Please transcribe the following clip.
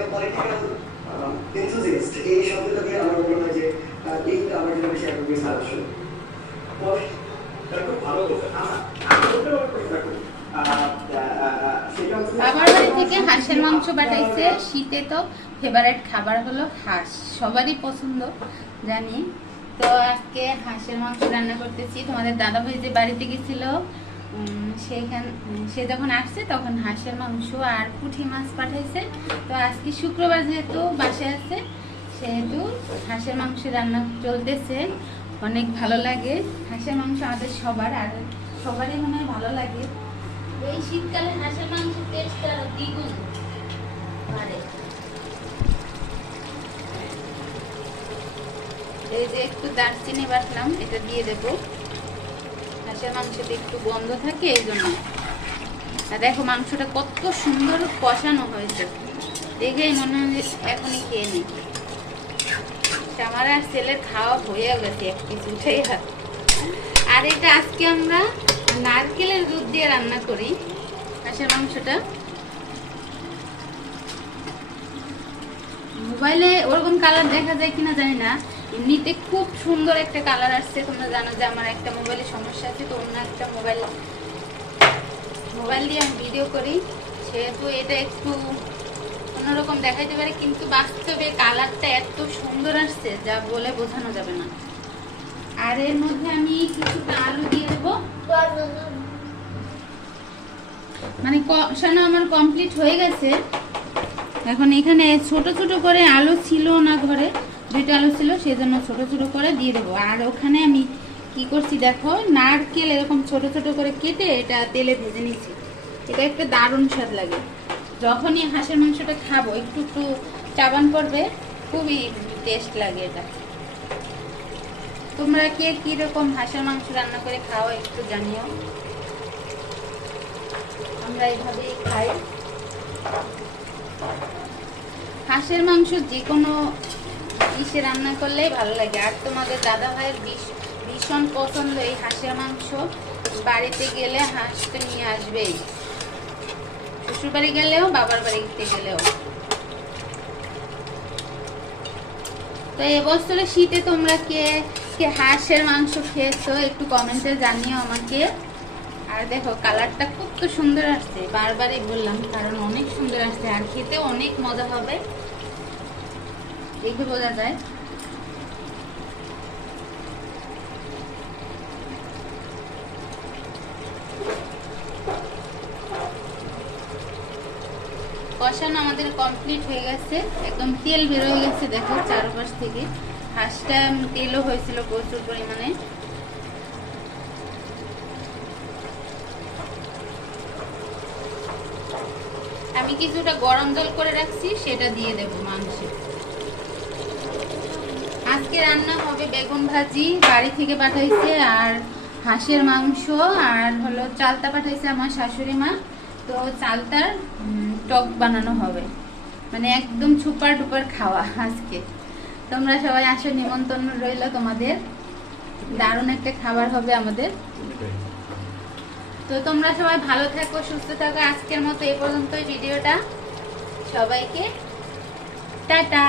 একটা political enthusiast, এই শব্দটা দিয়ে আমার মনে হয় যে এইটা আমার জন্য বেশি অ্যাপ্রোপ্রিয়েট আসলে। খুব ভালো বাবার বাড়ি থেকে হাঁসের মাংস পাঠাইছে। শীতে তো ফেভারিট খাবার হলো হাঁস, সবারই পছন্দ জানি। তো আজকে হাঁসের মাংস রান্না করতেছি। তোমাদের দাদা ভাই যে বাড়িতে গেছিল সে যখন আসছে তখন হাঁসের মাংস আর পুঁটি মাছ পাঠাইছে। তো আজকে শুক্রবার যেহেতু বাসায় আছে সেহেতু হাঁসের মাংস রান্না চলতেছে। অনেক ভালো লাগে হাঁসের মাংস, আমাদের সবার, আর সবারই মনে হয় ভালো লাগে। এই শীতকালে হাঁসের মাংসের টেস্টটা দ্বিগুণ বাড়ে। এই যে একটু দারচিনি বাটলাম, এটা দিয়ে দেব। হাঁসের মাংসতে একটু গন্ধ থাকে এই জন্য। আর দেখো মাংসটা কত সুন্দর কষানো হয়েছে, দেখেই মনে হয় যে এখনই খেয়ে নিই। আমার আর ছেলের খাওয়া হয়ে গেছে এক পিস উঠে। আর এটা আজকে আমরা নারকেলের দুধ দিয়ে রান্না করি হাঁসের মাংসটা। মোবাইলে ওরকম কালার দেখা যায় কিনা জানি না, এমনিতে খুব সুন্দর একটা কালার আসছে। তোমরা জানো যে আমার একটা মোবাইলে সমস্যা আছে, তো অন্য একটা মোবাইল দিয়ে আমি ভিডিও করি, সেহেতু এটা একটু অন্যরকম দেখাইতে পারে, কিন্তু বাস্তবে কালারটা এত সুন্দর আসছে যা বলে বোঝানো যাবে না। আর এর মধ্যে আমি কিছুটা আলু দিয়ে দেবো। মানে কষানো আমার কমপ্লিট হয়ে গেছে। এখন এখানে ছোট ছোট করে আলু ছিল না ঘরে, 2টা আলু ছিল, সেজন্য ছোট ছোট করে দিয়ে দেবো। আর ওখানে আমি কি করছি দেখো, নারকেল এরকম ছোট ছোট করে কেটে এটা তেলে ভেজে নিচ্ছি। এটা একটা দারুণ স্বাদ লাগে। যখনই হাঁসের মাংসটা খাবো একটু একটু চাবান করবে, খুবই টেস্ট লাগে এটা। তোমরা কে কিরকম হাঁসের মাংস রান্না করে খাও একটু জানিও। আমরা এইভাবেই খাই। হাঁসের মাংস যে কোনো ইসে রান্না করলেই ভালো লাগে। আর তোমাদের দাদা ভাইয়ের ভীষণ পছন্দ এই হাঁসের মাংস। বাড়িতে গেলে হাঁসটা নিয়ে আসবেই, শ্বশুর বাড়ি গেলেও বাবার বাড়িতে গেলেও। তো এবছরে শীতে তোমরা কে কে হাঁসের মাংস খেয়েছো একটু কমেন্টে জানিও আমাকে। আর দেখো কালারটা খুব তো সুন্দর আসছে, বারবারই বললাম কারণ অনেক সুন্দর আসছে, আর খেতে অনেক মজা হবে, দেখে বোঝা যায়। কষানো আমাদের কমপ্লিট হয়ে গেছে, একদম তেল বের হয়ে গেছে দেখো চারপাশ থেকে। হাঁসটা তেলও হয়েছিল প্রচুর পরিমাণে। আমি কিছুটা গরম জল করে রাখছি, সেটা দিয়ে দেবো মাংসে। আজকে রান্না হবে বেগুন ভাজি, বাড়ি থেকে পাঠাইছে, আর হাঁসের মাংস, আর হলো চালতা পাঠাইছে আমার শাশুড়ি মা। তো চালতার টক বানানো হবে, মানে একদম সুপার ডুপার খাওয়া আজকে। তোমরা সবাই আসো, নিমন্ত্রণ রইল তোমাদের। দারুণ একটা খাবার হবে আমাদের। তো তোমরা সবাই ভালো থাকো, সুস্থ থাকো। আজকের মতো এই পর্যন্তই ভিডিওটা। সবাইকে টাটা।